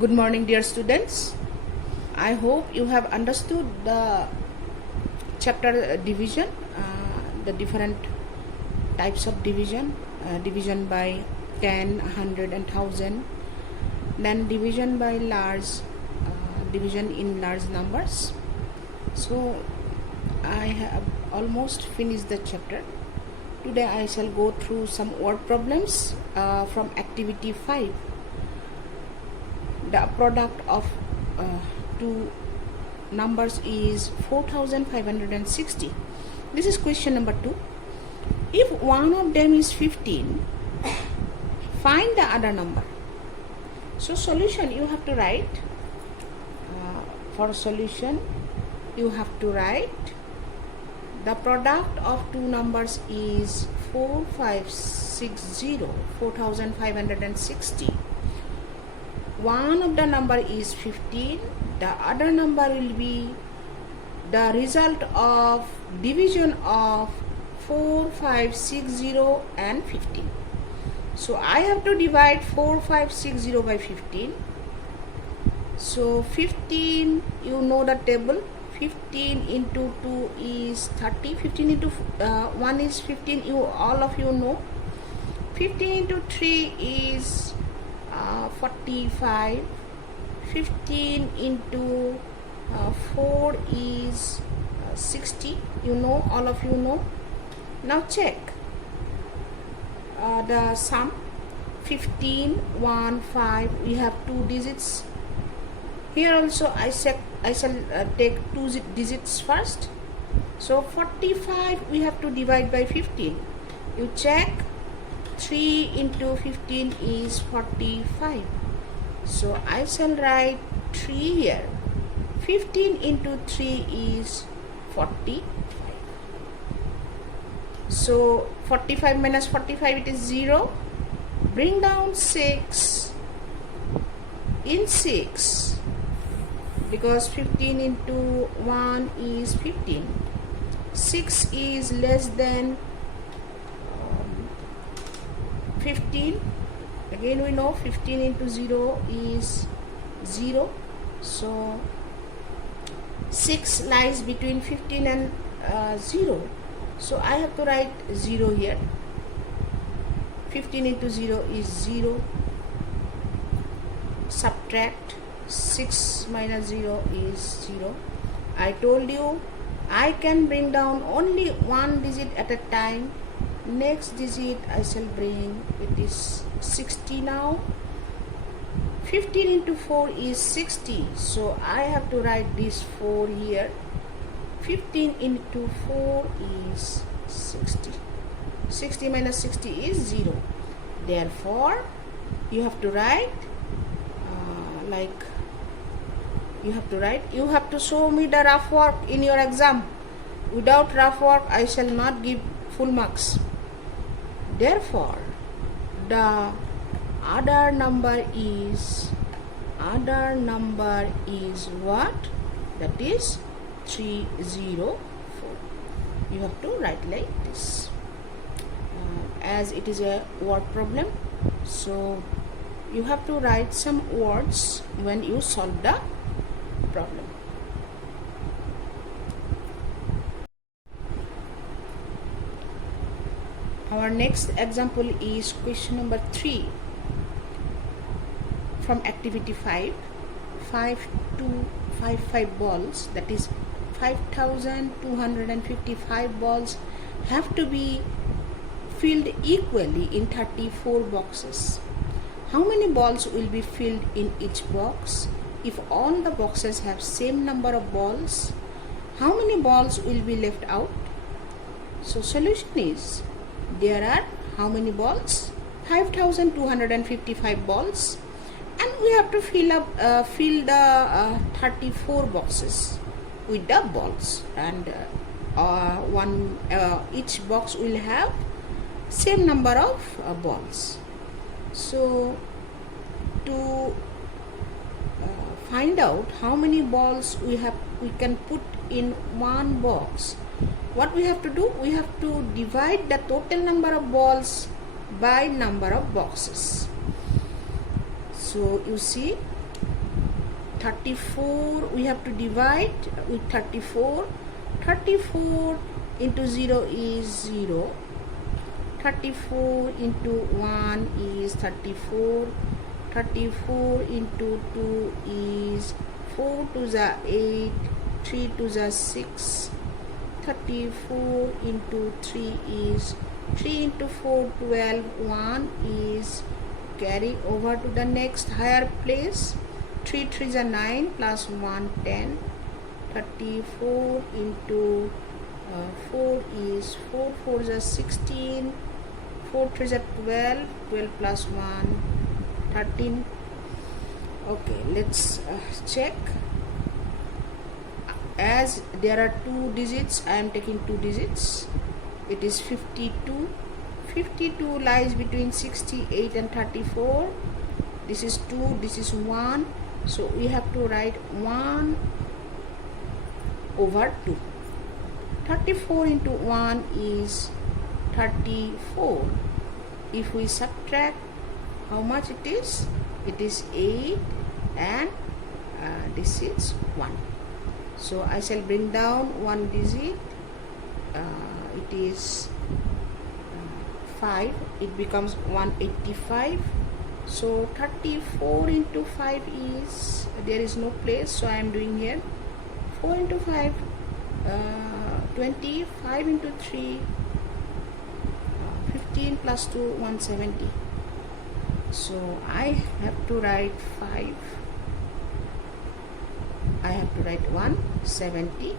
Good morning, dear students. I hope you have understood the chapter division, the different types of division, division by 10, 100 and 1000, then division by large, division in large numbers. So I have almost finished the chapter. Today I shall go through some word problems from activity 5. The product of two numbers is 4560. This is question number 2. If one of them is 15, find the other number. So solution you have to write. For solution you have to write the product of two numbers is 4560. One of the number is 15, the other number will be the result of division of 4560 and 15. So I have to divide 4560 by 15. So 15, you know the table, 15 into 2 is 30, 15 into 1 is 15, all of you know. 15 into 3 is 45. 15 into 4 is 60, all of you know. Now check the sum. 15, 1, 5, we have two digits. Here also I shall take two digits first. So 45 we have to divide by 15. You check, 3 into 15 is 45. So I shall write 3 here. 15 into 3 is 45. So 45 minus 45, it is 0. Bring down 6 in 6. Because 15 into 1 is 15. 6 is less than 15. Again we know 15 into 0 is 0. So 6 lies between 15 and 0. So I have to write 0 here. 15 into 0 is 0. Subtract 6 minus 0 is 0. I told you I can bring down only one digit at a time. Next digit I shall bring, it is 60 now. 15 into 4 is 60. So I have to write this 4 here. 15 into 4 is 60. 60 minus 60 is 0. Therefore, you have to write you have to show me the rough work in your exam. Without rough work, I shall not give full marks. Therefore, the other number is what? That is 304. You have to write like this. As it is a word problem, so you have to write some words when you solve the problem. Our next example is question number 3 from activity 5. 5255 balls, that is 5255 balls have to be filled equally in 34 boxes. How many balls will be filled in each box? If all the boxes have same number of balls, how many balls will be left out? So solution is, there are how many balls? 5255 balls, and we have to fill the 34 boxes with the balls, and each box will have same number of balls. So to find out how many balls we can put in one box, what we have to do? We have to divide the total number of balls by number of boxes. So you see 34 we have to divide with 34. 34 into 0 is 0. 34 into 1 is 34. 34 into 2 is 4 to the 8, 3 to the 6. 34 into 3 is 3 into 4, 12. 1 is carry over to the next higher place. 3 3 is 9 plus 1 10. 34 into 4 is 4 4 is 16. 4 3 is 12. 12 plus 1 13. Okay, let's check. As there are two digits, I am taking two digits. It is 52. 52 lies between 68 and 34. This is 2, this is 1. So we have to write 1 over 2. 34 into 1 is 34. If we subtract, how much it is? It is 8 and this is 1. So I shall bring down one digit. It is 5. It becomes 185. So 34 into 5 is, there is no place, so I am doing here 4 into 5, 20. 5 into 3, 15 plus 2, 170. So I have to write 5. I have to write 170 here.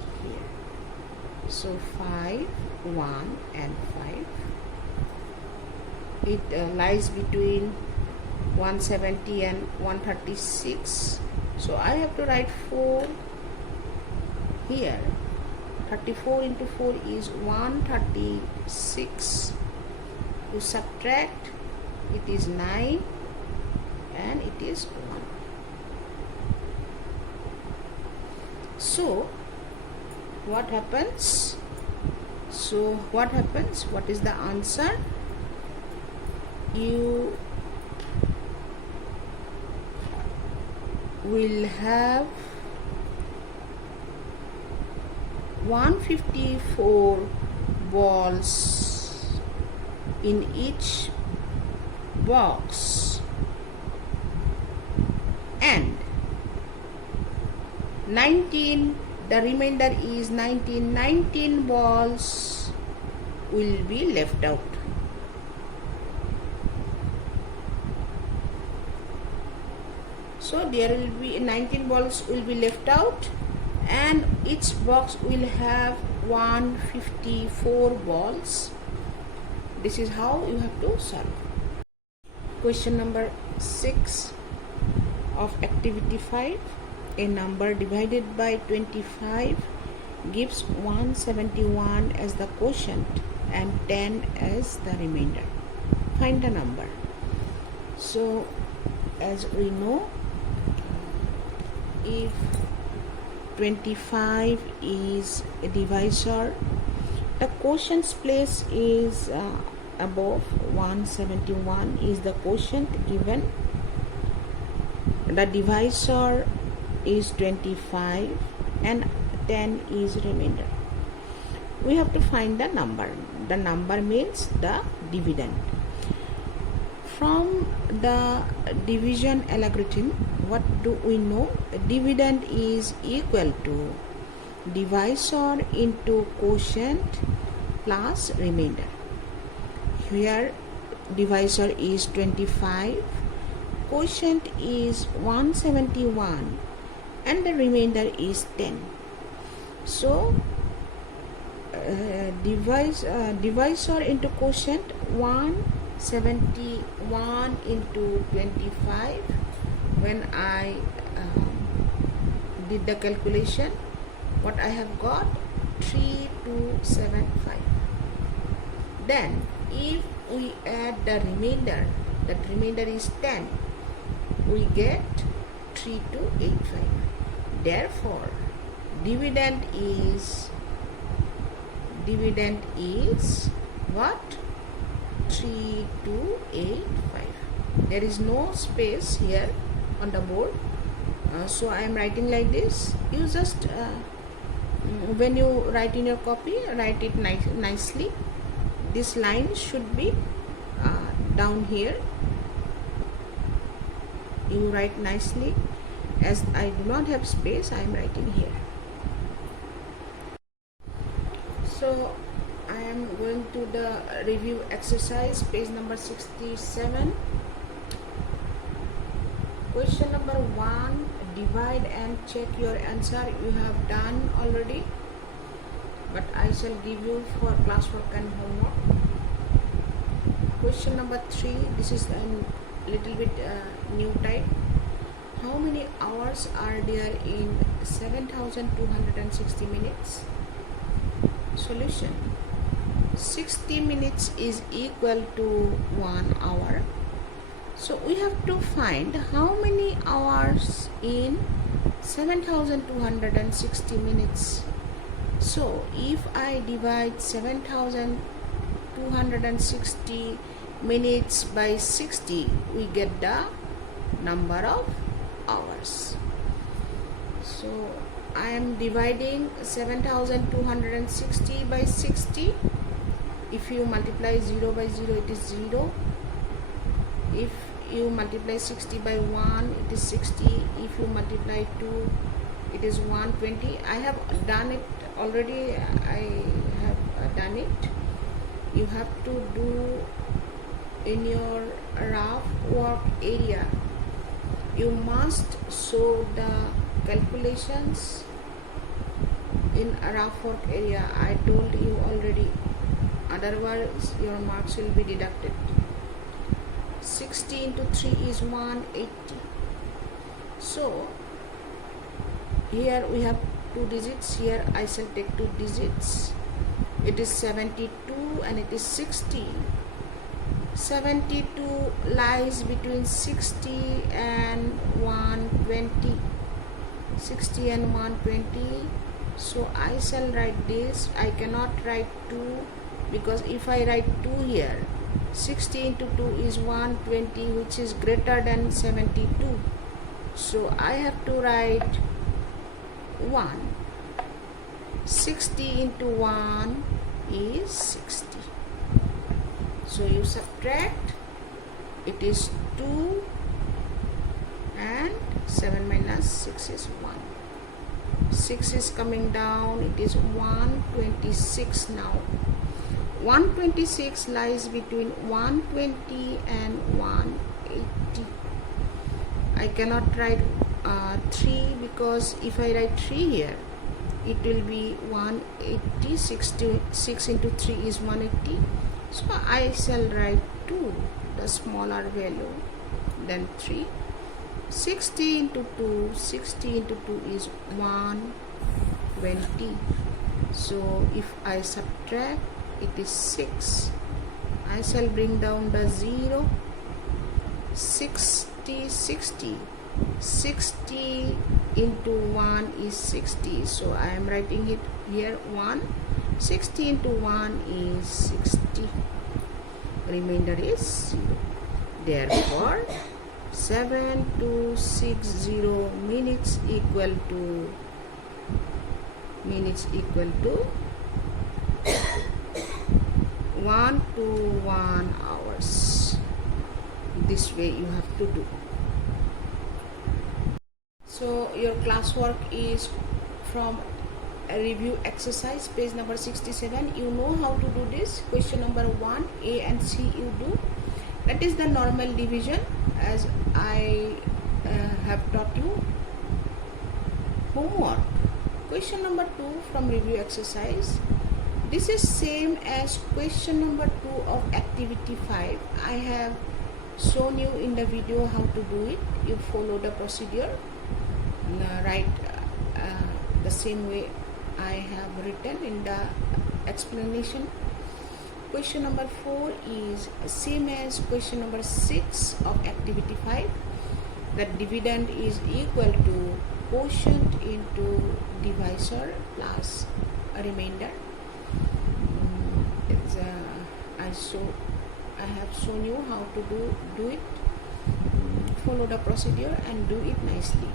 So 5, 1 and 5. It lies between 170 and 136. So I have to write 4 here. 34 into 4 is 136. To subtract, it is 9 and it is 1. So what happens? What is the answer? You will have 154 balls in each box and 19, the remainder is 19 balls will be left out. So there will be 19 balls will be left out and each box will have 154 balls. This is how you have to solve. Question number 6 of activity 5. A number divided by 25 gives 171 as the quotient and 10 as the remainder. Find the number. So as we know, if 25 is a divisor, the quotient's place is above. 171 is the quotient given. The divisor is 25 and 10 is remainder. We have to find the number. The number means the dividend. From the division algorithm, what do we know? Dividend is equal to divisor into quotient plus remainder. Here divisor is 25, quotient is 171 and the remainder is 10. So divisor into quotient, 171 into 25. When I did the calculation, what I have got, 3275. Then if we add the remainder, that remainder is 10, we get 3285. Therefore dividend is what? 3285. There is no space here on the board. So I am writing like this. You just when you write in your copy, write it nicely. This line should be down here. You write nicely. As I do not have space, I am writing here. So I am going to the review exercise, page number 67. Question number 1, divide and check your answer. You have done already, but I shall give you for classwork and homework. Question number 3, this is a little bit new type. How many hours are there in 7260 minutes? Solution: 60 minutes is equal to 1 hour. So we have to find how many hours in 7260 minutes. So if I divide 7260 minutes by 60, we get the number of hours. So I am dividing 7260 by 60. If you multiply 0 by 0, it is 0. If you multiply 60 by 1, it is 60. If you multiply 2, it is 120. I have done it already. I have done it. You have to do in your rough work area. You must show the calculations in a rough work area. I told you already. Otherwise, your marks will be deducted. 60 into 3 is 180. So here we have 2 digits. Here I shall take 2 digits. It is 72 and it is 60. 72 lies between 60 and 120. 60 and 120. So I shall write this. I cannot write 2 because if I write 2 here, 60 into 2 is 120, which is greater than 72. So I have to write 1. 60 into 1 is 60. So you subtract, it is 2 and 7 minus 6 is 1. 6 is coming down, it is 126 now. 126 lies between 120 and 180. I cannot write 3 because if I write 3 here, it will be 180. 6 into 3 is 180. So I shall write 2, the smaller value than 3. 60 into 2, 60 into 2 is 120. So if I subtract, it is 6. I shall bring down the 0. 60, 60. 60 into 1 is 60. So I am writing it here 1. 60 into 1 is 60. Remainder is 0. Therefore, 7260 minutes equal to 1 to 1 hours. This way you have to do. So your classwork is from a review exercise, page number 67. You know how to do this. Question number 1, A and C you do. That is the normal division as I have taught you. Homework. Question number 2 from review exercise. This is same as question number 2 of activity 5. I have shown you in the video how to do it. You follow the procedure. Write the same way I have written in the explanation. Question number 4 is same as question number 6 of activity 5. The dividend is equal to quotient into divisor plus a remainder. I have shown you how to do it. Follow the procedure and do it nicely.